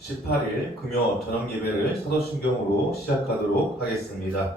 18일 금요 저녁 예배를 사도신경으로 시작하도록 하겠습니다.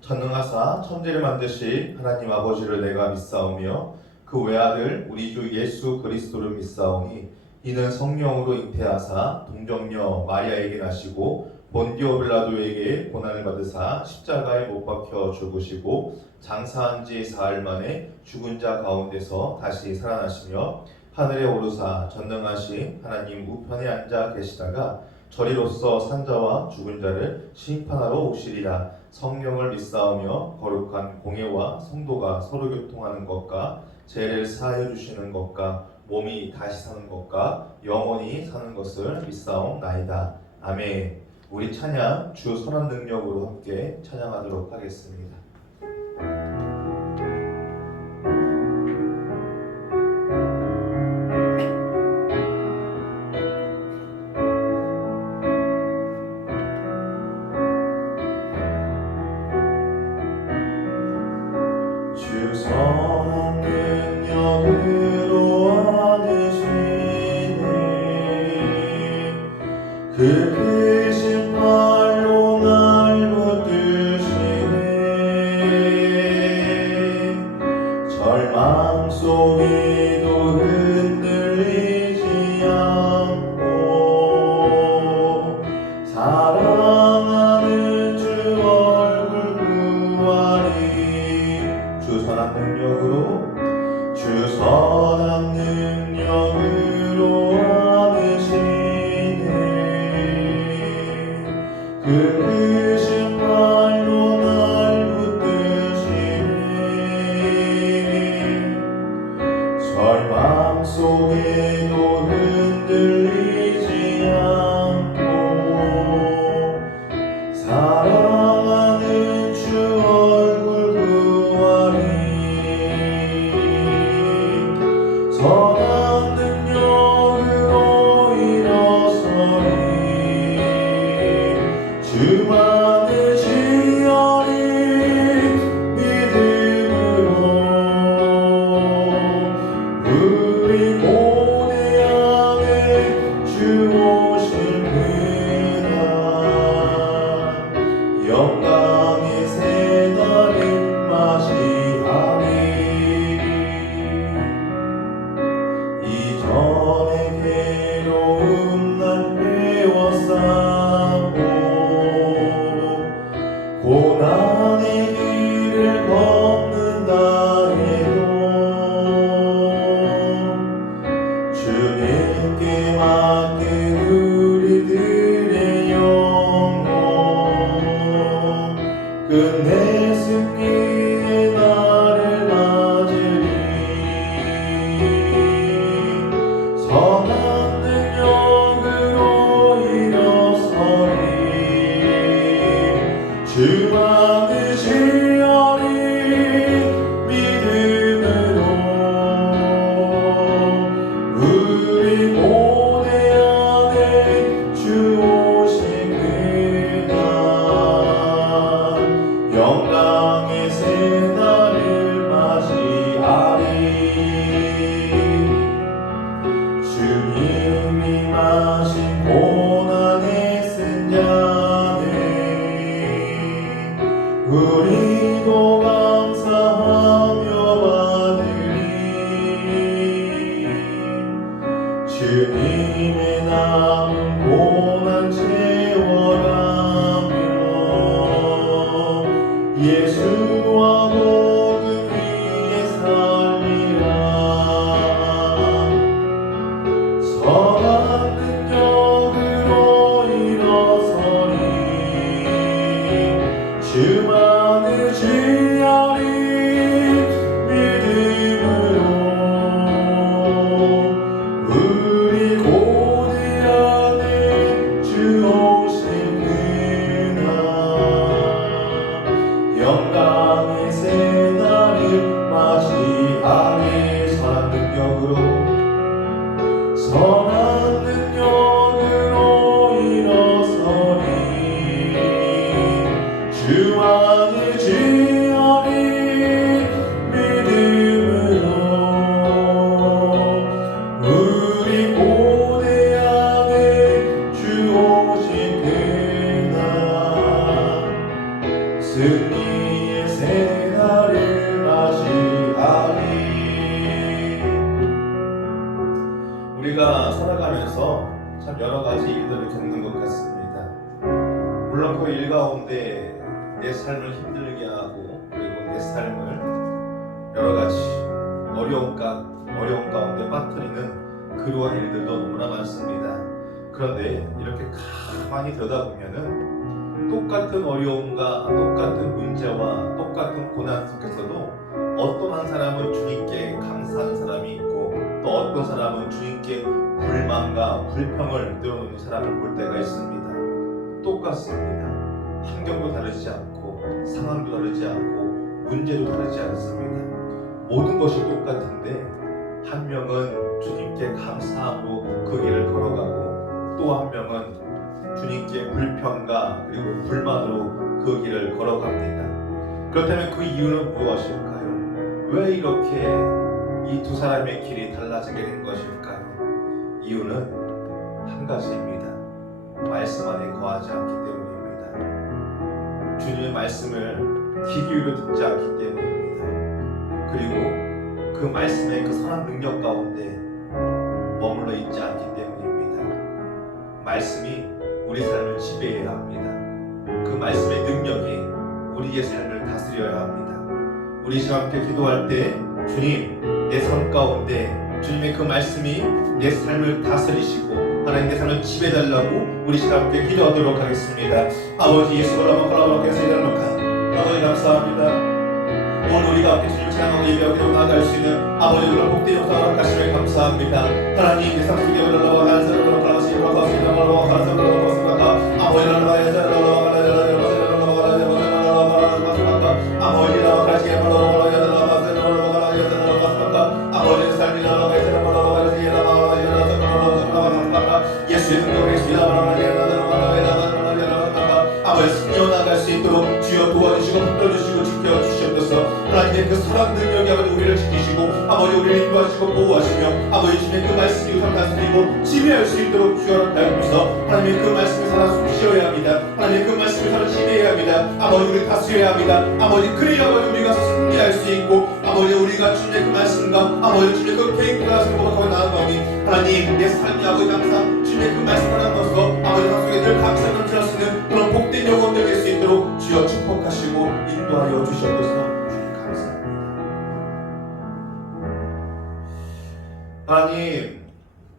전능하사 천지를 만드신 하나님 아버지를 내가 믿사오며 그 외아들 우리 주 예수 그리스도를 믿사오니 이는 성령으로 잉태하사 동정녀 마리아에게 나시고 본디오 빌라도에게 고난을 받으사 십자가에 못 박혀 죽으시고 장사한 지 사흘 만에 죽은 자 가운데서 다시 살아나시며 하늘에 오르사 전능하신 하나님 우편에 앉아 계시다가 저리로서 산자와 죽은 자를 심판하러 오시리라. 성령을 믿사오며 거룩한 공예와 성도가 서로 교통하는 것과 죄를 사하여 주시는 것과 몸이 다시 사는 것과 영원히 사는 것을 믿사옵나이다. 아멘. 우리 찬양 주 선한 능력으로 함께 찬양하도록 하겠습니다. 주 선한 능력으로 안으시네 그 크신 팔로 날 붙드시네 절망 속에도 흔들리지 않고 사랑하는 주 얼굴 구하리 주 선한 능력으로 안으시네 그 크신 팔로 날 붙드시네 절망 속에도 흔들리지 않고 사랑하는 주 얼굴 구하리 선한 능력으로 일어서리 주만을 지어리 믿음으로 우리 모대 안에 주 오실 그날 영광의 새날을 맞이하리 이전의 괴로움 날 메워싸고 고난의 길을 걷는다 해도 주님께 맡긴 우리들의 영혼 끝내 승리의 날을 맞으리 선한 능력으로 일어서리 주만을 지어리 믿음으로 우리 모대 안에 주 오신 그날 영광의 새날을 맞이하리 주님이 마신 고난의 쓴 잔을 우리도 감사하며 받으리 주님의 남은 고난 채워가며 예수와 복음 위에 살리라 선한 능력으로 일어서리 주만을 지어리 믿음으로 우리 고대 안에 주 오신 그날 영광의 새날을 맞이하리 선한 능력으로 일어서리 주만을 지어리 믿음으로 우리 고대 안에 주 우리가 살아가면서 참 여러 가지 일들을 겪는 것 같습니다. 물론 그 일 가운데 내 삶을 힘들게 하고 그리고 내 삶을 여러 가지 어려운 가운데 빠뜨리는 그러한 일들도 너무나 많습니다. 그런데 이렇게 가만히 들여다보면은 똑같은 어려움과 똑같은 문제와 똑같은 고난 속에서도 어떤 한 사람은 주님께 감사하는 사람이 있고 또 어떤 사람은 주님께 불만과 불평을 내어놓는 사람을 볼 때가 있습니다. 똑같습니다. 환경도 다르지 않고 상황도 다르지 않고 문제도 다르지 않습니다. 모든 것이 똑같은데 한 명은 주님께 감사함으로 그 길을 걸어가고 또 한 명은 주님께 불평과 그리고 불만으로 그 길을 걸어갑니다. 그렇다면 그 이유는 무엇일까요? 왜 이렇게 이 두 사람의 길이 달라지게 된 것일까요? 이유는 한 가지입니다. 말씀 안에 거하지 않기 때문입니다. 주님의 말씀을 귀 기울여 듣지 않기 때문입니다. 그리고 그 말씀의 그 선한 능력 가운데 머물러 있지 않기 때문입니다. 말씀이 우리 삶을 지배해야 합니다. 그 말씀의 능력이 우리의 삶을 다스려야 합니다. 우리 시간 함께 기도할 때 주님, 내 삶 가운데 주님의 그 말씀이 내 삶을 다스리시고 하나님 내 삶을 지배해달라고 우리 시간 함께 기도하도록 하겠습니다. 아버지 예수를 아버지 감사합니다. 오늘 우리가 함께 주님을 찬양하고 예배하고 나아갈 수 있는 아버지 그런 복된 역사를 허락하심에 감사합니다. 하나님 내 삶 속에 올라와 간절히 올라가시고 올라가시고 예수의 능력에 승리어나갈 수 있도록 주여 도와주시고 붙들어주시고 지켜주시옵소서. 하나님의 그 사랑 능력이 아버지 우리를 지키시고 아버지 우리를 인도하시고 보호하시며 아버지 주님의 그 말씀이 우리를 다스리고 지배할 수 있도록 주여 허락하옵소서. 하나님의 그 말씀을 살아 숨쉬어야 합니다. 하나님의 그 말씀을 살아 지배해야 합니다. 아버지 우리를 다스려야 합니다. 아버지 그래야 아버지 우리가 승리할 수 있고 아버지 우리가 주님의 그 말씀과 아버지 주님의 그 계획과 생각하고 나아가오니 하나님 내 삶이 아버지 항상 주님의 그 말씀 하나로서 아버지 속에 늘 감사를 넘칠 수 있는 그런 복된 영혼들 될 수 있도록 주여 축복하시고 인도하여 주시옵소서. 감사합니다. 하나님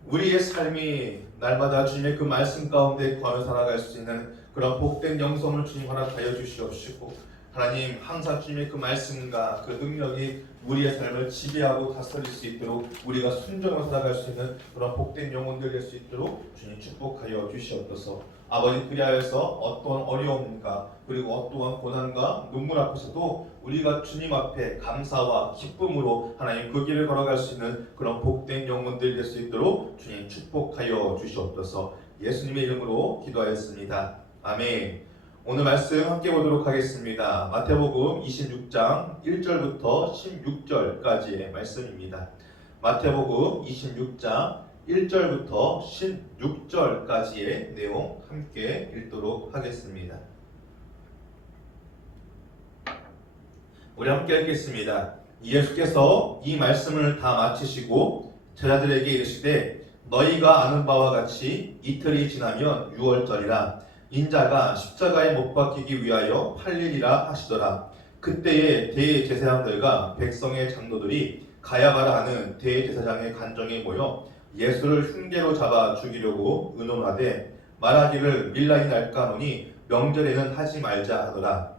우리의 삶이 날마다 주님의 그 말씀 가운데 거하며 살아갈 수 있는 그런 복된 영성을 주님 허락하여 주시옵시고 하나님 항상 주님의 그 말씀과 그 능력이 우리의 삶을 지배하고 다스릴 수 있도록 우리가 순종하며 살아갈 수 있는 그런 복된 영혼들 될 수 있도록 주님 축복하여 주시옵소서. 아버지 그리하여서 어떠한 어려움과 그리고 어떠한 고난과 눈물 앞에서도 우리가 주님 앞에 감사와 기쁨으로 하나님 그 길을 걸어갈 수 있는 그런 복된 영혼들 될 수 있도록 주님 축복하여 주시옵소서. 예수님의 이름으로 기도하였습니다. 아멘. 오늘 말씀 함께 보도록 하겠습니다. 마태복음 26장 1절부터 16절까지의 말씀입니다. 마태복음 26장 1절부터 16절까지의 내용 함께 읽도록 하겠습니다. 우리 함께 읽겠습니다. 예수께서 이 말씀을 다 마치시고 제자들에게 이르시되 너희가 아는 바와 같이 이틀이 지나면 유월절이라 인자가 십자가에 못 박히기 위하여 팔리리라 하시더라. 그때에 대제사장들과 백성의 장로들이 가야바라 하는 대제사장의 관정에 모여 예수를 흉계로 잡아 죽이려고 의논하되 말하기를 밀란이 날까 하노니 명절에는 하지 말자 하더라.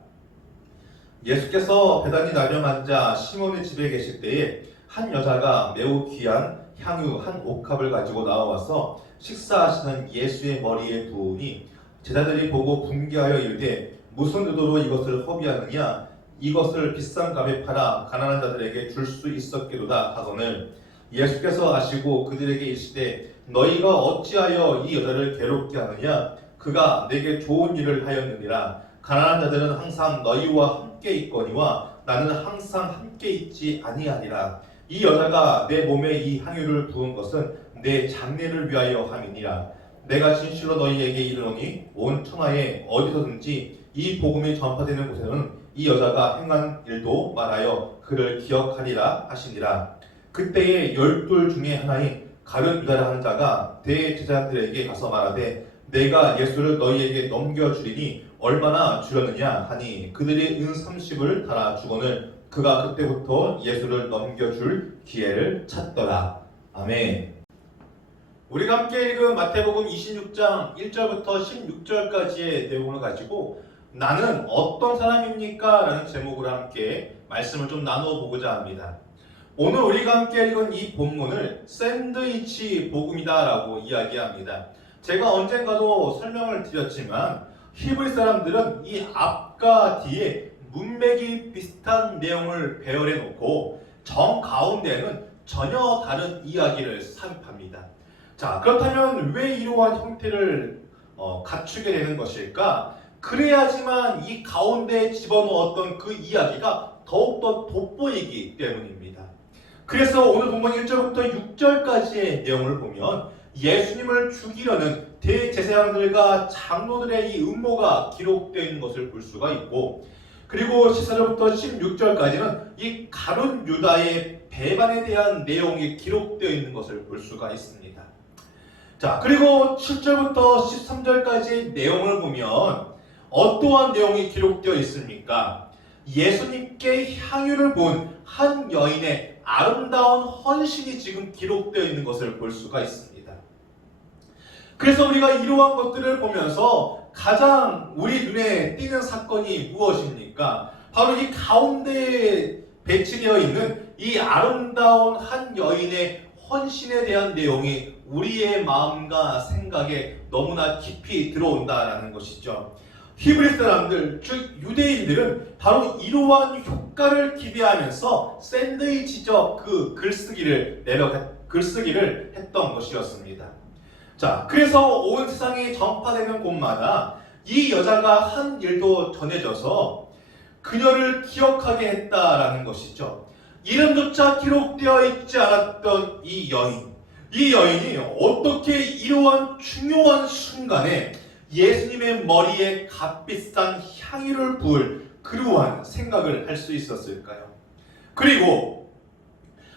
예수께서 배단이 나뉘어 앉아 시몬의 집에 계실 때에 한 여자가 매우 귀한 향유 한 옥합을 가지고 나와서 식사하시는 예수의 머리에 부으니 제자들이 보고 분개하여 이르되 무슨 의도로 이것을 허비하느냐 이것을 비싼 값에 팔아 가난한 자들에게 줄 수 있었기로다 하거늘 예수께서 아시고 그들에게 이르시되 너희가 어찌하여 이 여자를 괴롭게 하느냐 그가 내게 좋은 일을 하였느니라. 가난한 자들은 항상 너희와 함께 있거니와 나는 항상 함께 있지 아니하니라. 이 여자가 내 몸에 이 향유를 부은 것은 내 장례를 위하여 함이니라. 내가 진실로 너희에게 이르노니 온 천하에 어디서든지 이 복음이 전파되는 곳에는 이 여자가 행한 일도 말하여 그를 기억하리라 하시니라. 그때에 12 중에 하나인 가룟 유다라 하는 자가 대제사장들에게 가서 말하되 내가 예수를 너희에게 넘겨주리니 얼마나 주려느냐 하니 그들이 은 30을 달아 주거늘 그가 그때부터 예수를 넘겨줄 기회를 찾더라. 아멘. 우리가 함께 읽은 마태복음 26장 1절부터 16절까지의 내용을 가지고 나는 어떤 사람입니까? 라는 제목으로 함께 말씀을 좀 나누어 보고자 합니다. 오늘 우리가 함께 읽은 이 본문을 샌드위치 복음이다 라고 이야기합니다. 제가 언젠가도 설명을 드렸지만 히브리 사람들은 이 앞과 뒤에 문맥이 비슷한 내용을 배열해 놓고 정 가운데는 전혀 다른 이야기를 삽입합니다. 자, 그렇다면 왜 이러한 형태를 갖추게 되는 것일까? 그래야지만 이 가운데에 집어넣었던 그 이야기가 더욱더 돋보이기 때문입니다. 그래서 오늘 본문 1절부터 6절까지의 내용을 보면 예수님을 죽이려는 대제사장들과 장로들의 이 음모가 기록되어 있는 것을 볼 수가 있고, 그리고 14절부터 16절까지는 이 가룟 유다의 배반에 대한 내용이 기록되어 있는 것을 볼 수가 있습니다. 자, 그리고 7절부터 13절까지의 내용을 보면 어떠한 내용이 기록되어 있습니까? 예수님께 향유를 본 한 여인의 아름다운 헌신이 지금 기록되어 있는 것을 볼 수가 있습니다. 그래서 우리가 이러한 것들을 보면서 가장 우리 눈에 띄는 사건이 무엇입니까? 바로 이 가운데에 배치되어 있는 이 아름다운 한 여인의 헌신에 대한 내용이 우리의 마음과 생각에 너무나 깊이 들어온다라는 것이죠. 히브리 사람들, 즉 유대인들은 바로 이러한 효과를 기대하면서 샌드위치적 그 글쓰기를 했던 것이었습니다. 자, 그래서 온 세상에 전파되는 곳마다 이 여자가 한 일도 전해져서 그녀를 기억하게 했다라는 것이죠. 이름조차 기록되어 있지 않았던 이 여인이 어떻게 이러한 중요한 순간에 예수님의 머리에 값비싼 향유를 부을 그러한 생각을 할 수 있었을까요? 그리고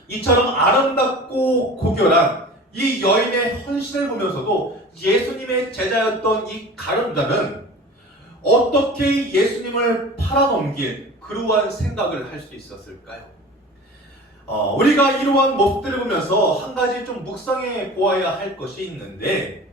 이처럼 아름답고 고결한 이 여인의 헌신을 보면서도 예수님의 제자였던 이 가룟 유다는 어떻게 예수님을 팔아넘길 그러한 생각을 할 수 있었을까요? 우리가 이러한 모습들을 보면서 한 가지 좀 묵상해 보아야 할 것이 있는데,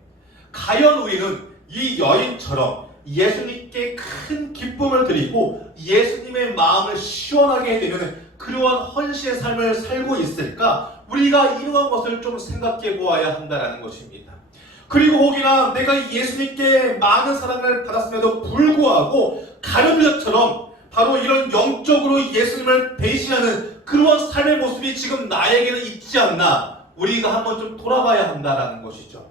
과연 우리는 이 여인처럼 예수님께 큰 기쁨을 드리고 예수님의 마음을 시원하게 되는 그러한 헌신의 삶을 살고 있을까? 우리가 이러한 것을 좀 생각해 보아야 한다는 것입니다. 그리고 혹이나 내가 예수님께 많은 사랑을 받았음에도 불구하고 가룟 유다처럼 바로 이런 영적으로 예수님을 배신하는 그러한 삶의 모습이 지금 나에게는 있지 않나, 우리가 한번 좀 돌아봐야 한다는 것이죠.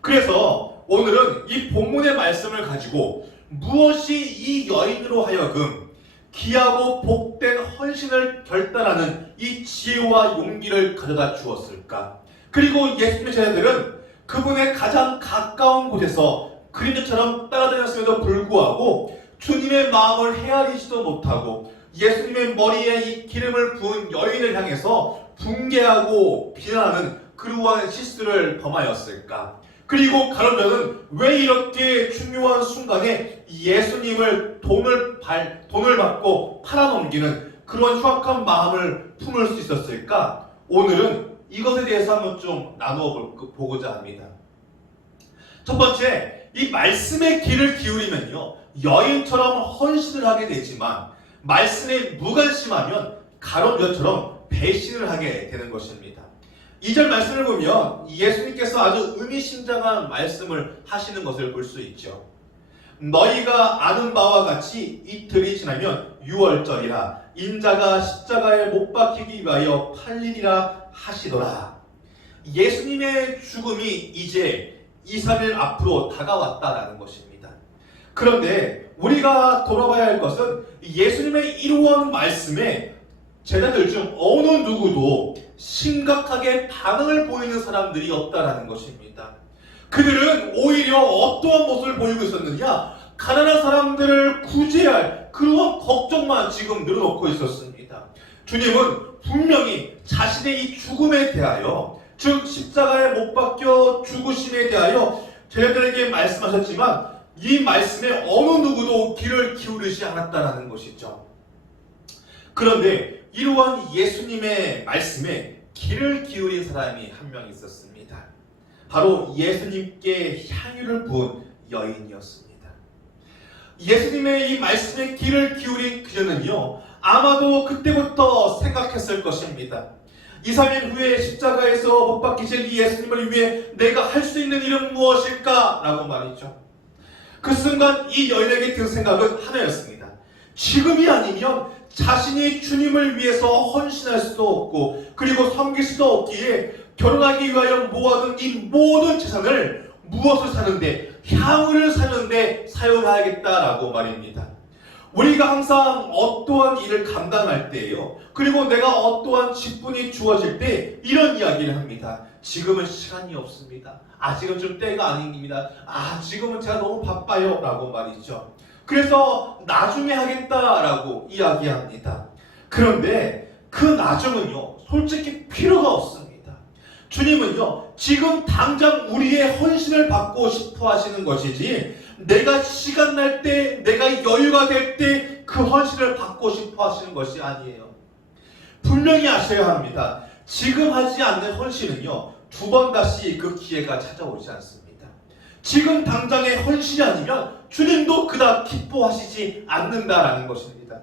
그래서 오늘은 이 본문의 말씀을 가지고 무엇이 이 여인으로 하여금 귀하고 복된 헌신을 결단하는 이 지혜와 용기를 가져다 주었을까? 그리고 예수님의 제자들은 그분의 가장 가까운 곳에서 그림자처럼 따라다녔음에도 불구하고 주님의 마음을 헤아리지도 못하고 예수님의 머리에 이 기름을 부은 여인을 향해서 붕괴하고 비난하는 그러한 실수를 범하였을까? 그리고 가룟 유다는 왜 이렇게 중요한 순간에 예수님을 돈을 받고 팔아넘기는 그런 흉악한 마음을 품을 수 있었을까? 오늘은 이것에 대해서 한번 좀 나누어 보고자 합니다. 첫 번째, 이 말씀의 귀를 기울이면요, 여인처럼 헌신을 하게 되지만 말씀에 무관심하면 가룟 유다처럼 배신을 하게 되는 것입니다. 2절 말씀을 보면 예수님께서 아주 의미심장한 말씀을 하시는 것을 볼 수 있죠. 너희가 아는 바와 같이 이틀이 지나면 유월절이라 인자가 십자가에 못 박히기 위하여 팔리리라 하시더라. 예수님의 죽음이 이제 2-3일 앞으로 다가왔다라는 것입니다. 그런데 우리가 돌아봐야 할 것은 예수님의 이러한 말씀에 제자들 중 어느 누구도 심각하게 반응을 보이는 사람들이 없다라는 것입니다. 그들은 오히려 어떠한 모습을 보이고 있었느냐? 가난한 사람들을 구제할 그러한 걱정만 지금 늘어놓고 있었습니다. 주님은 분명히 자신의 이 죽음에 대하여 즉 십자가에 못 박혀 죽으심에 대하여 제자들에게 말씀하셨지만 이 말씀에 어느 누구도 귀를 기울이지 않았다라는 것이죠. 그런데 이러한 예수님의 말씀에 귀를 기울인 사람이 한 명 있었습니다. 바로 예수님께 향유를 부은 여인이었습니다. 예수님의 이 말씀에 귀를 기울인 그녀는요, 아마도 그때부터 생각했을 것입니다. 2, 3일 후에 십자가에서 못 박히실 이 예수님을 위해 내가 할 수 있는 일은 무엇일까? 라고 말이죠. 그 순간 이 여인에게 든 생각은 하나였습니다. 지금이 아니면 자신이 주님을 위해서 헌신할 수도 없고 그리고 섬길 수도 없기에 결혼하기 위하여 모아둔 이 모든 재산을 무엇을 사는데, 향유를 사는데 사용해야겠다라고 말입니다. 우리가 항상 어떠한 일을 감당할 때예요, 그리고 내가 어떠한 직분이 주어질 때 이런 이야기를 합니다. 지금은 시간이 없습니다. 아직은 좀 때가 아닙니다. 지금은 제가 너무 바빠요 라고 말이죠. 그래서 나중에 하겠다라고 이야기합니다. 그런데 그 나중은요, 솔직히 필요가 없습니다. 주님은요, 지금 당장 우리의 헌신을 받고 싶어 하시는 것이지, 내가 시간 날 때, 내가 여유가 될 때 그 헌신을 받고 싶어 하시는 것이 아니에요. 분명히 아셔야 합니다. 지금 하지 않는 헌신은요, 두 번 다시 그 기회가 찾아오지 않습니다. 지금 당장의 헌신이 아니면 주님도 그닥 기뻐하시지 않는다라는 것입니다.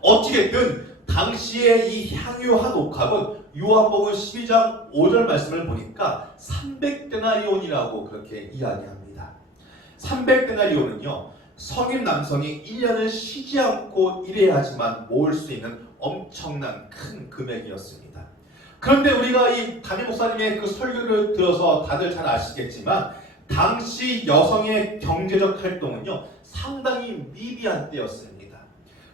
어찌됐든 당시에 이 향유 한 옥합은 요한복음 12장 5절 말씀을 보니까 300데나리온이라고 그렇게 이야기합니다. 300데나리온은요, 성인 남성이 1년을 쉬지 않고 일해야지만 모을 수 있는 엄청난 큰 금액이었습니다. 그런데 우리가 이 담임 목사님의 그 설교를 들어서 다들 잘 아시겠지만 당시 여성의 경제적 활동은요, 상당히 미비한 때였습니다.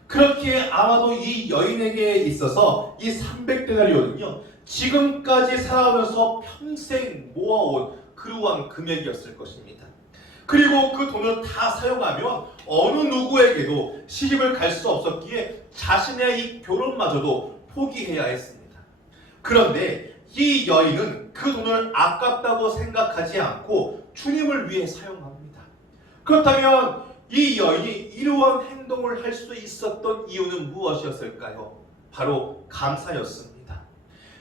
그렇게 아마도 이 여인에게 있어서 이 300데나리온은요, 지금까지 살아오면서 평생 모아온 그러한 금액이었을 것입니다. 그리고 그 돈을 다 사용하면 어느 누구에게도 시집을 갈 수 없었기에 자신의 이 결혼마저도 포기해야 했습니다. 그런데 이 여인은 그 돈을 아깝다고 생각하지 않고 주님을 위해 사용합니다. 그렇다면 이 여인이 이러한 행동을 할 수 있었던 이유는 무엇이었을까요? 바로 감사였습니다.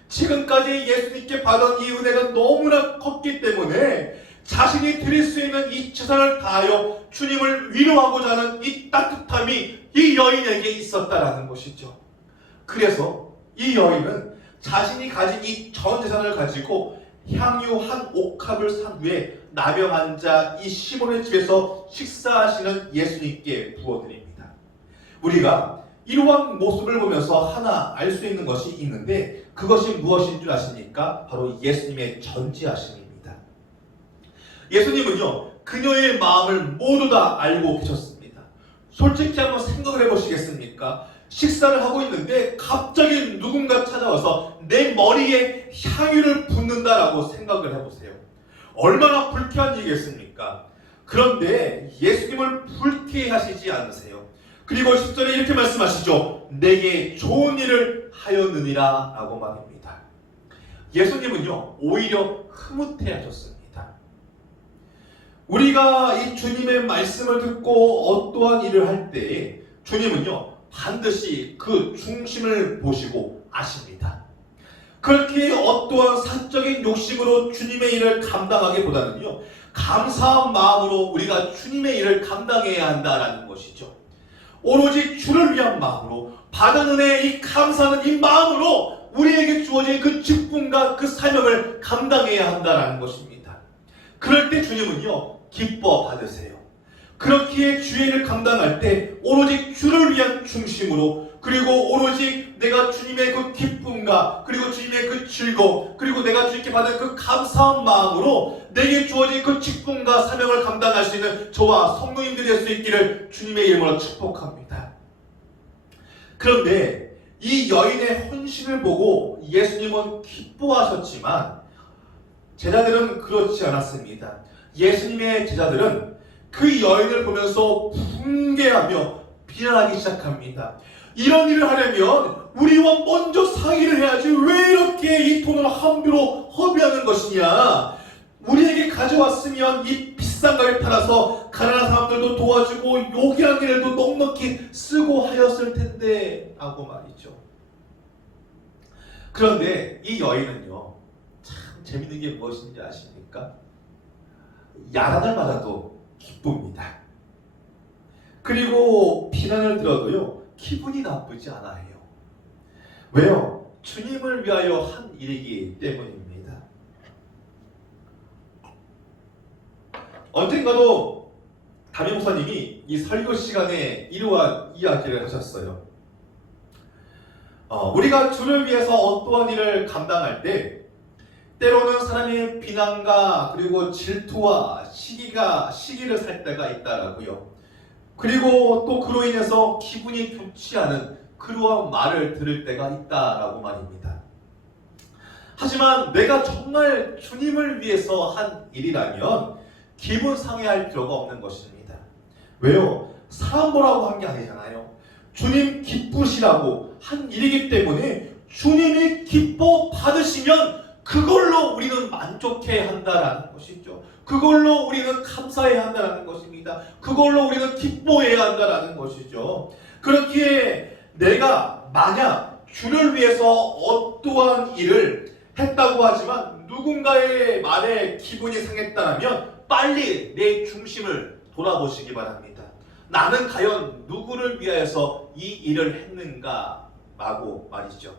지금까지 예수님께 받은 이 은혜가 너무나 컸기 때문에 자신이 드릴 수 있는 이 최선을 다하여 주님을 위로하고자 하는 이 따뜻함이 이 여인에게 있었다라는 것이죠. 그래서 이 여인은 자신이 가진 이 전 재산을 가지고 향유 한 옥합을 산 후에 나병 환자 이 시몬의 집에서 식사하시는 예수님께 부어드립니다. 우리가 이러한 모습을 보면서 하나 알 수 있는 것이 있는데, 그것이 무엇인 줄 아십니까? 바로 예수님의 전지하심입니다. 예수님은요, 그녀의 마음을 모두 다 알고 계셨습니다. 솔직히 한번 생각을 해보시겠습니까? 식사를 하고 있는데 갑자기 누군가 찾아와서 내 머리에 향유를 붓는다라고 생각을 해보세요. 얼마나 불쾌한 일이겠습니까? 그런데 예수님을 불쾌하시지 않으세요. 그리고 10절에 이렇게 말씀하시죠. 내게 좋은 일을 하였느니라 라고 말합니다. 예수님은요, 오히려 흐뭇해하셨습니다. 우리가 이 주님의 말씀을 듣고 어떠한 일을 할 때 주님은요, 반드시 그 중심을 보시고 아십니다. 그렇게 어떠한 사적인 욕심으로 주님의 일을 감당하기보다는요, 감사한 마음으로 우리가 주님의 일을 감당해야 한다라는 것이죠. 오로지 주를 위한 마음으로, 받은 은혜의 이 감사하는 이 마음으로 우리에게 주어진 그 직분과 그 사명을 감당해야 한다라는 것입니다. 그럴 때 주님은요, 기뻐 받으세요. 그렇기에 주의 일을 감당할 때 오로지 주를 위한 중심으로, 그리고 오로지 내가 주님의 그 기쁨과 그리고 주님의 그 즐거움, 그리고 내가 주님께 받은 그 감사한 마음으로 내게 주어진 그 직분과 사명을 감당할 수 있는 저와 성도님들이 될 수 있기를 주님의 이름으로 축복합니다. 그런데 이 여인의 헌신을 보고 예수님은 기뻐하셨지만 제자들은 그렇지 않았습니다. 예수님의 제자들은 그 여인을 보면서 붕괴하며 비난하기 시작합니다. 이런 일을 하려면 우리와 먼저 상의를 해야지 왜 이렇게 이 돈을 함부로 허비하는 것이냐. 우리에게 가져왔으면 이 비싼 가게 팔아서 가난한 사람들도 도와주고 요기한 일도 넉넉히 쓰고 하였을 텐데 라고 말이죠. 그런데 이 여인은요, 참 재밌는 게 무엇인지 아십니까? 야단을 맞아도 기쁩니다. 그리고 비난을 들어도요, 기분이 나쁘지 않아요. 왜요? 주님을 위하여 한 일이기 때문입니다. 언젠가도 담임 목사님이 이 설교 시간에 이러한 이야기를 하셨어요. 우리가 주를 위해서 어떠한 일을 감당할 때 때로는 사람의 비난과 그리고 질투와 시기를 살 때가 있다라고요. 그리고 또 그로 인해서 기분이 좋지 않은 그러한 말을 들을 때가 있다라고 말입니다. 하지만 내가 정말 주님을 위해서 한 일이라면 기분 상해할 필요가 없는 것입니다. 왜요? 사람 보라고 한 게 아니잖아요. 주님 기쁘시라고 한 일이기 때문에 주님이 기뻐 받으시면 그걸로 우리는 만족해야 한다라는 것이죠. 그걸로 우리는 감사해야 한다라는 것입니다. 그걸로 우리는 기뻐해야 한다라는 것이죠. 그렇기에 내가 만약 주를 위해서 어떠한 일을 했다고 하지만 누군가의 말에 기분이 상했다면 빨리 내 중심을 돌아보시기 바랍니다. 나는 과연 누구를 위하여서 이 일을 했는가 라고 말이죠.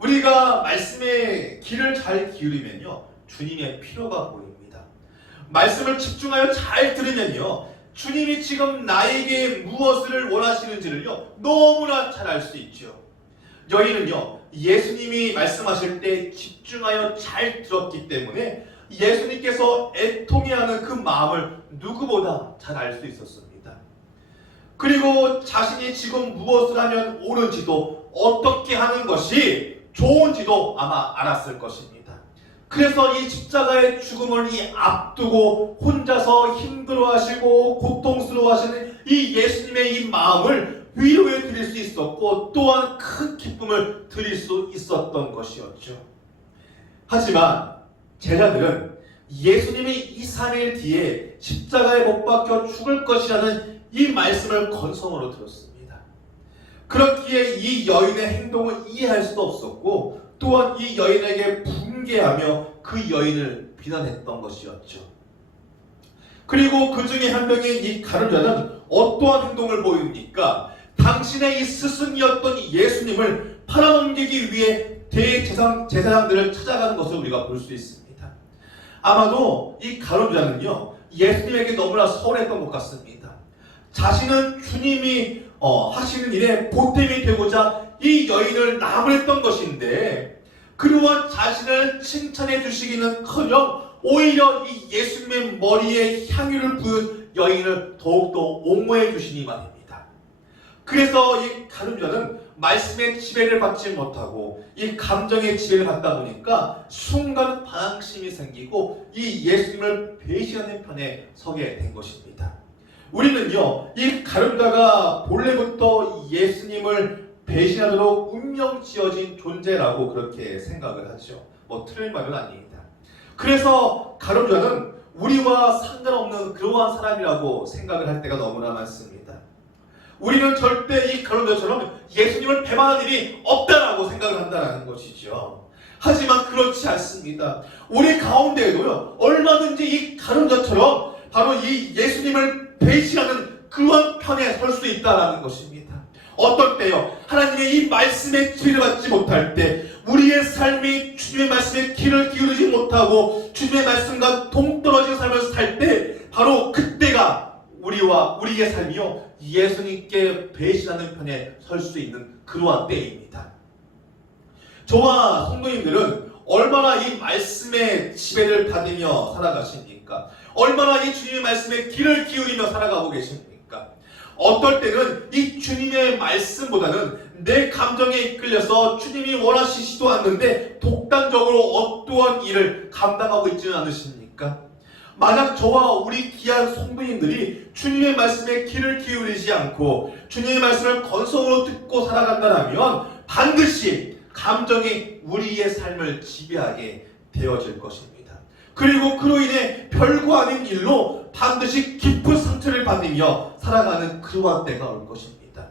우리가 말씀의 귀를 잘 기울이면요, 주님의 필요가 보입니다. 말씀을 집중하여 잘 들으면요, 주님이 지금 나에게 무엇을 원하시는지를요 너무나 잘 알 수 있죠. 여인은요, 예수님이 말씀하실 때 집중하여 잘 들었기 때문에 예수님께서 애통해하는 그 마음을 누구보다 잘 알 수 있었습니다. 그리고 자신이 지금 무엇을 하면 옳은지도 어떻게 하는 것이 좋은지도 아마 알았을 것입니다. 그래서 이 십자가의 죽음을 앞두고 혼자서 힘들어하시고 고통스러워하시는 이 예수님의 이 마음을 위로해 드릴 수 있었고 또한 큰 기쁨을 드릴 수 있었던 것이었죠. 하지만 제자들은 예수님이 2, 3일 뒤에 십자가에 못 박혀 죽을 것이라는 이 말씀을 건성으로 들었습니다. 그렇기에 이 여인의 행동을 이해할 수도 없었고 또한 이 여인에게 분개하며 그 여인을 비난했던 것이었죠. 그리고 그 중에 한 명인 이 가룟유다는 어떠한 행동을 보입니까? 당신의 이 스승이었던 예수님을 팔아넘기기 위해 대제사장들을 찾아가는 것을 우리가 볼 수 있습니다. 아마도 이 가룟유다는요, 예수님에게 너무나 서운했던 것 같습니다. 자신은 주님이 하시는 일에 보탬이 되고자 이 여인을 나무랬던 것인데 그러한 자신을 칭찬해 주시기는커녕 오히려 이 예수님의 머리에 향유를 부은 여인을 더욱더 옹호해 주시니 말입니다. 그래서 이 가룟유다는 말씀의 지배를 받지 못하고 이 감정의 지배를 받다 보니까 순간 반항심이 생기고 이 예수님을 배신하는 편에 서게 된 것입니다. 우리는요, 이 가룟유다가 본래부터 예수님을 배신하도록 운명 지어진 존재라고 그렇게 생각을 하죠. 틀린 말은 아닙니다. 그래서 가룟유다는 우리와 상관없는 그러한 사람이라고 생각을 할 때가 너무나 많습니다. 우리는 절대 이 가룟유다처럼 예수님을 배반할 일이 없다라고 생각을 한다는 것이죠. 하지만 그렇지 않습니다. 우리 가운데에도요, 얼마든지 이 가룟유다처럼 바로 이 예수님을 배신하는 그러한 편에 설 수 있다는 것입니다. 어떨 때요, 하나님의 이 말씀에 지혜를 받지 못할 때 우리의 삶이 주님의 말씀에 귀를 기울이지 못하고 주님의 말씀과 동떨어진 삶을 살 때 바로 그때가 우리의 삶이요, 예수님께 배신하는 편에 설 수 있는 그러한 때입니다. 저와 성도님들은 얼마나 이 말씀의 지배를 받으며 살아가십니까? 얼마나 이 주님의 말씀에 귀를 기울이며 살아가고 계십니까? 어떨 때는 이 주님의 말씀보다는 내 감정에 이끌려서 주님이 원하시지도 않는데 독단적으로 어떠한 일을 감당하고 있지는 않으십니까? 만약 저와 우리 귀한 성도님들이 주님의 말씀에 귀를 기울이지 않고 주님의 말씀을 건성으로 듣고 살아간다면 반드시 감정이 우리의 삶을 지배하게 되어질 것입니다. 그리고 그로 인해 별거 아닌 일로 반드시 깊은 상처를 받으며 살아가는 그러한 때가 올 것입니다.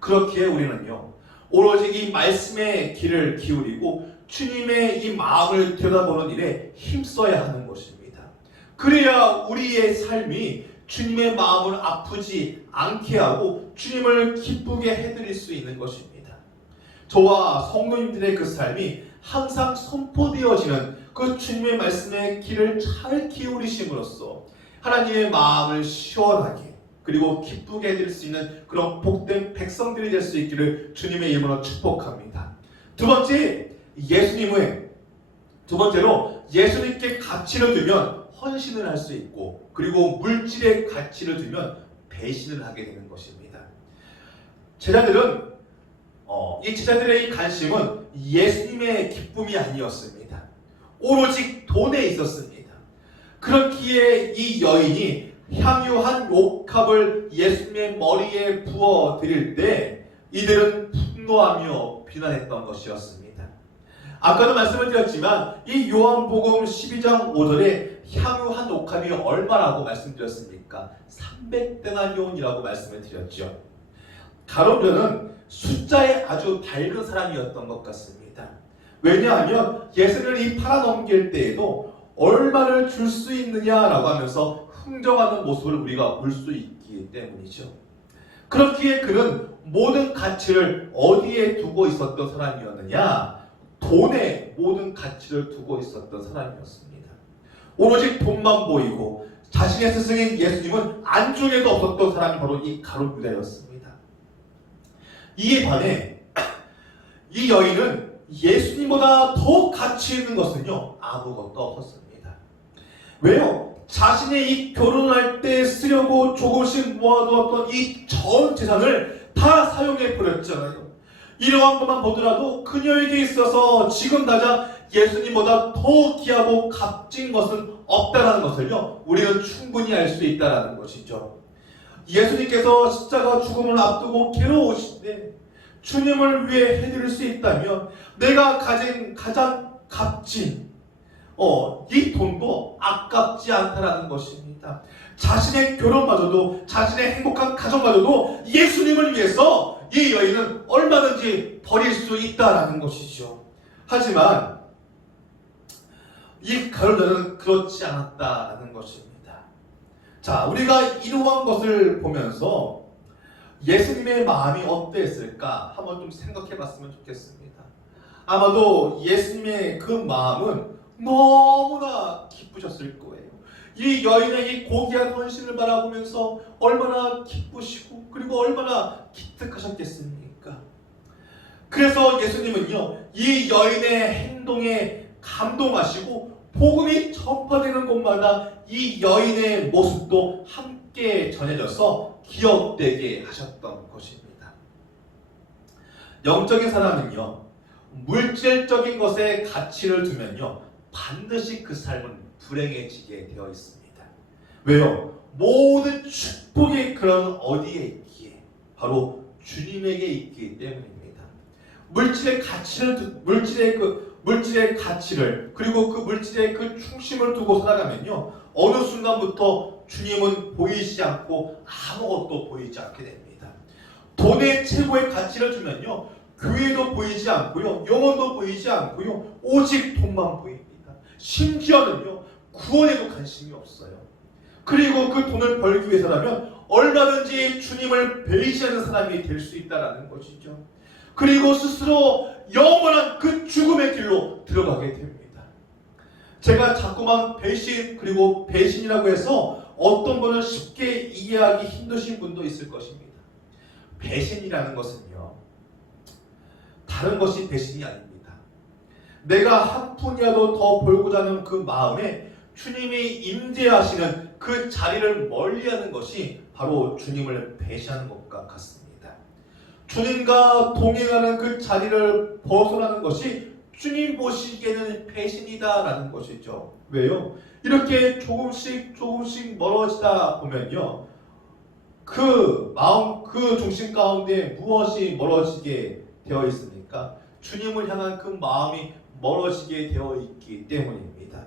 그렇기에 우리는요, 오로지 이 말씀에 귀를 기울이고 주님의 이 마음을 들여다보는 일에 힘써야 하는 것입니다. 그래야 우리의 삶이 주님의 마음을 아프지 않게 하고 주님을 기쁘게 해드릴 수 있는 것입니다. 저와 성도님들의 그 삶이 항상 선포되어지는 그 주님의 말씀에 귀를 잘 기울이심으로써 하나님의 마음을 시원하게 그리고 기쁘게 해드릴 수 있는 그런 복된 백성들이 될 수 있기를 주님의 이름으로 축복합니다. 두 번째로 예수님께 가치를 두면 헌신을 할 수 있고, 그리고 물질의 가치를 두면 배신을 하게 되는 것입니다. 이 제자들의 이 관심은 예수님의 기쁨이 아니었습니다. 오로지 돈에 있었습니다. 그렇기에 이 여인이 향유 한 옥합을 예수님의 머리에 부어 드릴 때 이들은 분노하며 비난했던 것이었습니다. 아까도 말씀을 드렸지만 이 요한복음 12장 5절에 향유 한 옥합이 얼마라고 말씀드렸습니까? 300데나리온이라고 말씀을 드렸죠. 가룟유다는 숫자에 아주 밝은 사람이었던 것 같습니다. 왜냐하면 예수를 이 팔아넘길 때에도 얼마를 줄 수 있느냐라고 하면서 흥정하는 모습을 우리가 볼 수 있기 때문이죠. 그렇기에 그는 모든 가치를 어디에 두고 있었던 사람이었느냐? 돈에 모든 가치를 두고 있었던 사람이었습니다. 오로지 돈만 보이고 자신의 스승인 예수님은 안중에도 없었던 사람이 바로 이 가룟유다였습니다. 이에 반해 이 여인은 예수님보다 더 가치 있는 것은요, 아무것도 없었습니다. 왜요? 자신의 이 결혼할 때 쓰려고 조금씩 모아두었던 이 전 재산을 다 사용해 버렸잖아요. 이러한 것만 보더라도 그녀에게 있어서 지금 당장 예수님보다 더 귀하고 값진 것은 없다라는 것을요, 우리는 충분히 알 수 있다라는 것이죠. 예수님께서 십자가 죽음을 앞두고 괴로우실 때 주님을 위해 해드릴 수 있다면 내가 가진 가장 값진 이 돈도 아깝지 않다라는 것입니다. 자신의 결혼마저도, 자신의 행복한 가정마저도 예수님을 위해서 이 여인은 얼마든지 버릴 수 있다라는 것이죠. 하지만 이 가룟유다는 그렇지 않았다라는 것입니다. 자, 우리가 이러한 것을 보면서 예수님의 마음이 어땠을까 한번 좀 생각해 봤으면 좋겠습니다. 아마도 예수님의 그 마음은 너무나 기쁘셨을 거예요. 이 여인의 이 고귀한 헌신을 바라보면서 얼마나 기쁘시고 그리고 얼마나 기특하셨겠습니까? 그래서 예수님은요, 이 여인의 행동에 감동하시고 복음이 전파되는 곳마다 이 여인의 모습도 함께 전해져서 기억되게 하셨던 것입니다. 영적인 사람은요, 물질적인 것에 가치를 두면요, 반드시 그 삶은 불행해지게 되어 있습니다. 왜요? 모든 축복의 그런 어디에 있기에? 바로 주님에게 있기 때문입니다. 물질의 가치를 그리고 그 물질의 그 충심을 두고 살아가면요, 어느 순간부터 주님은 보이지 않고 아무것도 보이지 않게 됩니다. 돈의 최고의 가치를 주면요, 교회도 보이지 않고요, 영혼도 보이지 않고요, 오직 돈만 보입니다. 심지어는요, 구원에도 관심이 없어요. 그리고 그 돈을 벌기 위해서라면 얼마든지 주님을 배신하는 사람이 될 수 있다는 것이죠. 그리고 스스로 영원한 그 죽음의 길로 들어가게 됩니다. 제가 자꾸만 배신 그리고 배신이라고 해서 어떤 분은 쉽게 이해하기 힘드신 분도 있을 것입니다. 배신이라는 것은요, 다른 것이 배신이 아닙니다. 내가 한 푼이라도 더 벌고자 하는 그 마음에 주님이 임재하시는 그 자리를 멀리하는 것이 바로 주님을 배신하는 것과 같습니다. 주님과 동행하는 그 자리를 벗어나는 것이 주님 보시기에는 배신이다라는 것이죠. 왜요? 이렇게 조금씩 멀어지다 보면요, 그 마음, 그 중심 가운데 무엇이 멀어지게 되어 있습니까? 주님을 향한 그 마음이 멀어지게 되어 있기 때문입니다.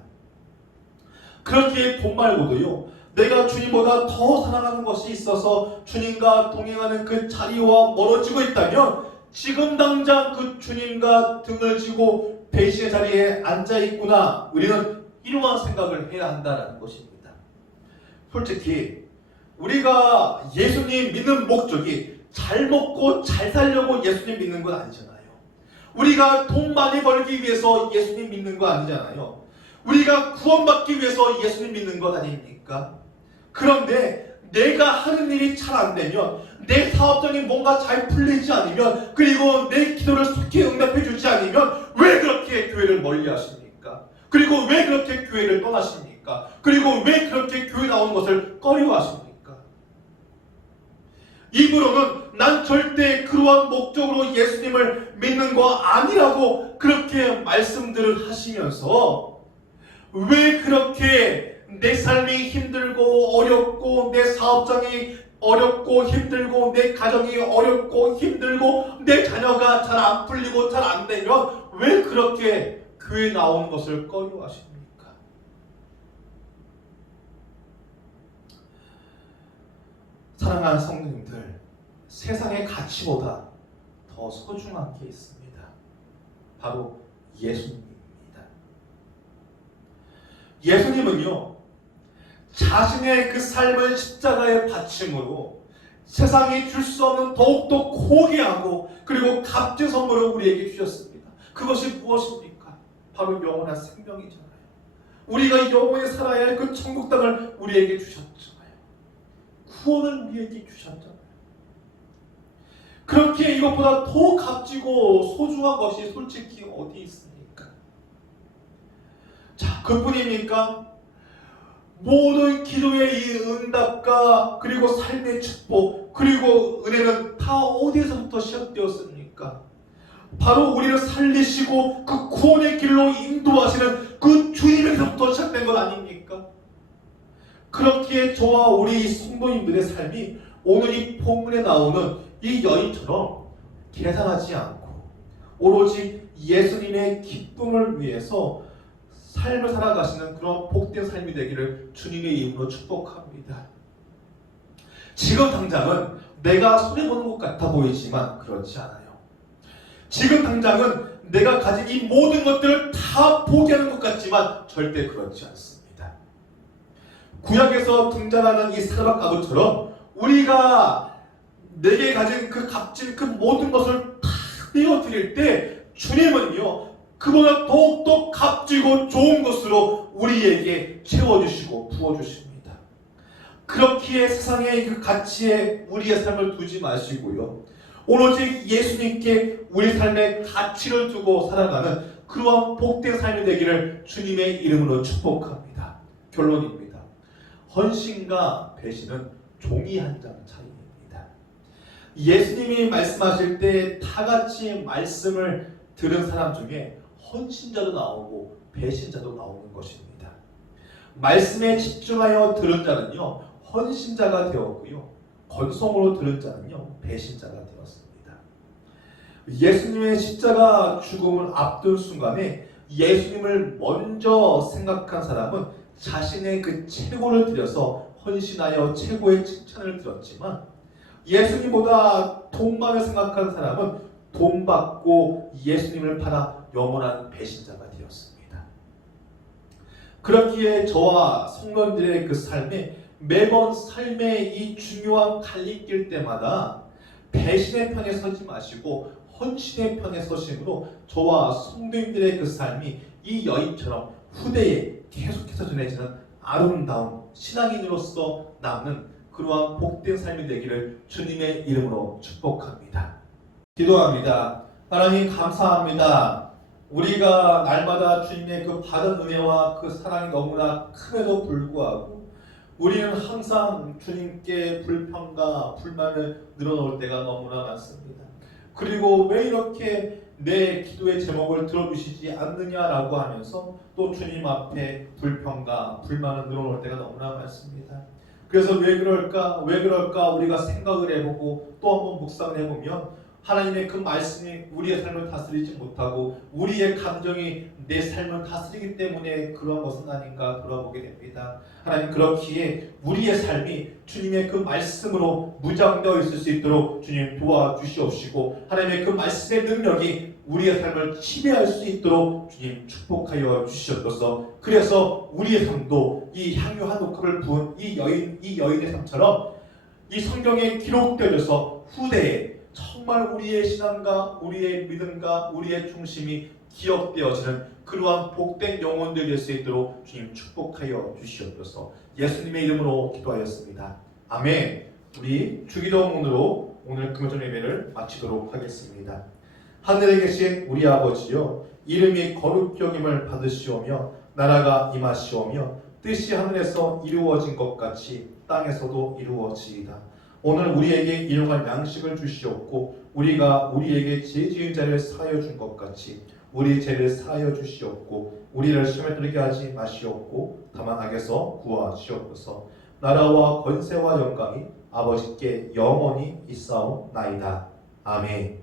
그렇게 돈 말고도요, 내가 주님보다 더 사랑하는 것이 있어서 주님과 동행하는 그 자리와 멀어지고 있다면 지금 당장 그 주님과 등을 지고 배신의 자리에 앉아 있구나, 우리는 이러한 생각을 해야 한다는 것입니다. 솔직히 우리가 예수님 믿는 목적이 잘 먹고 잘 살려고 예수님 믿는 건 아니잖아요. 우리가 돈 많이 벌기 위해서 예수님 믿는 거 아니잖아요. 우리가 구원받기 위해서 예수님 믿는 것 아닙니까? 그런데 내가 하는 일이 잘 안 되면, 내 사업장이 뭔가 잘 풀리지 않으면, 그리고 내 기도를 속히 응답해 주지 않으면 왜 그렇게 교회를 멀리 하십니까? 그리고 왜 그렇게 교회를 떠나십니까? 그리고 왜 그렇게 교회 나오는 것을 꺼려 하십니까? 입으로는 난 절대 그러한 목적으로 예수님을 믿는 거 아니라고 그렇게 말씀들을 하시면서 왜 그렇게 내 삶이 힘들고 어렵고, 내 사업장이 어렵고 힘들고, 내 가정이 어렵고 힘들고, 내 자녀가 잘 안 풀리고 잘 안 되면 왜 그렇게 교회 나오는 것을 꺼려하십니까? 사랑하는 성도님들, 세상의 가치보다 더 소중한 게 있습니다. 바로 예수님입니다. 예수님은요, 자신의 그 삶을 십자가에 바침으로 세상이 줄 수 없는 더욱더 고귀하고 그리고 값진 선물을 우리에게 주셨습니다. 그것이 무엇입니까? 바로 영원한 생명이잖아요. 우리가 영원히 살아야 할 그 천국 땅을 우리에게 주셨잖아요. 구원을 우리에게 주셨잖아요. 그렇게 이것보다 더 값지고 소중한 것이 솔직히 어디 있습니까? 자, 그뿐입니까? 모든 기도의 이 응답과 그리고 삶의 축복 그리고 은혜는 다 어디에서부터 시작되었습니까? 바로 우리를 살리시고 그 구원의 길로 인도하시는 그 주님에서부터 시작된 것 아닙니까? 그렇기에 저와 우리 성도님들의 삶이 오늘 이 본문에 나오는 이 여인처럼 계산하지 않고 오로지 예수님의 기쁨을 위해서 삶을 살아가시는 그런 복된 삶이 되기를 주님의 이름으로 축복합니다. 지금 당장은 내가 손해보는 것 같아 보이지만 그렇지 않아요. 지금 당장은 내가 가진 이 모든 것들을 다 포기하는 것 같지만 절대 그렇지 않습니다. 구약에서 등장하는 이 사르밧 가부처럼 우리가 내게 가진 그 값진 그 모든 것을 다 떼어드릴 때 주님은요, 그보다 더욱더 값지고 좋은 것으로 우리에게 채워주시고 부어주십니다. 그렇기에 세상의 그 가치에 우리의 삶을 두지 마시고요, 오로지 예수님께 우리 삶의 가치를 두고 살아가는 그러한 복된 삶이 되기를 주님의 이름으로 축복합니다. 결론입니다. 헌신과 배신은 종이 한 장 차이입니다. 예수님이 말씀하실 때 다 같이 말씀을 들은 사람 중에 헌신자도 나오고 배신자도 나오는 것입니다. 말씀에 집중하여 들은 자는요, 헌신자가 되었고요, 건성으로 들은 자는요, 배신자가 되었습니다. 예수님의 십자가 죽음을 앞둔 순간에 예수님을 먼저 생각한 사람은 자신의 그 최고를 들여서 헌신하여 최고의 칭찬을 들었지만, 예수님보다 돈만을 생각한 사람은 돈 받고 예수님을 팔아 영원한 배신자가 되었습니다. 그렇기에 저와 성도님들의 그 삶에 매번 삶의 이 중요한 갈림길 때마다 배신의 편에 서지 마시고 헌신의 편에 서심으로 저와 성도님들의 그 삶이 이 여인처럼 후대에 계속해서 전해지는 아름다운 신앙인으로서 남는 그러한 복된 삶이 되기를 주님의 이름으로 축복합니다. 기도합니다. 하나님 감사합니다. 우리가 날마다 주님의 그 받은 은혜와 그 사랑이 너무나 큼에도 불구하고 우리는 항상 주님께 불평과 불만을 늘어놓을 때가 너무나 많습니다. 그리고 왜 이렇게 내 기도의 제목을 들어주시지 않느냐라고 하면서 또 주님 앞에 불평과 불만을 늘어놓을 때가 너무나 많습니다. 그래서 왜 그럴까? 왜 그럴까? 우리가 생각을 해보고 또 한번 묵상을 해보면 하나님의 그 말씀이 우리의 삶을 다스리지 못하고 우리의 감정이 내 삶을 다스리기 때문에 그런 것은 아닌가 돌아보게 됩니다. 하나님 그렇기에 우리의 삶이 주님의 그 말씀으로 무장되어 있을 수 있도록 주님 도와주시옵시고 하나님의 그 말씀의 능력이 우리의 삶을 지배할 수 있도록 주님 축복하여 주시옵소서. 그래서 우리의 삶도 이 향유 한 옥합을 부은 이 여인의 삶처럼 이 성경에 기록되어져서 후대에 정말 우리의 신앙과 우리의 믿음과 우리의 중심이 기억되어지는 그러한 복된 영혼들 될 수 있도록 주님 축복하여 주시옵소서. 예수님의 이름으로 기도하였습니다. 아멘. 우리 주기도문으로 오늘 금요일 예배를 마치도록 하겠습니다. 하늘에 계신 우리 아버지여, 이름이 거룩히 여김을 받으시오며 나라가 임하시오며 뜻이 하늘에서 이루어진 것 같이 땅에서도 이루어지이다. 오늘 우리에게 일용할 양식을 주시옵고 우리가 우리에게 죄 지은 자를 사하여 준 것 같이 우리 죄를 사하여 주시옵고 우리를 시험에 들게 하지 마시옵고 다만 악에서 구하시옵소서. 나라와 권세와 영광이 아버지께 영원히 있사옵나이다. 아멘.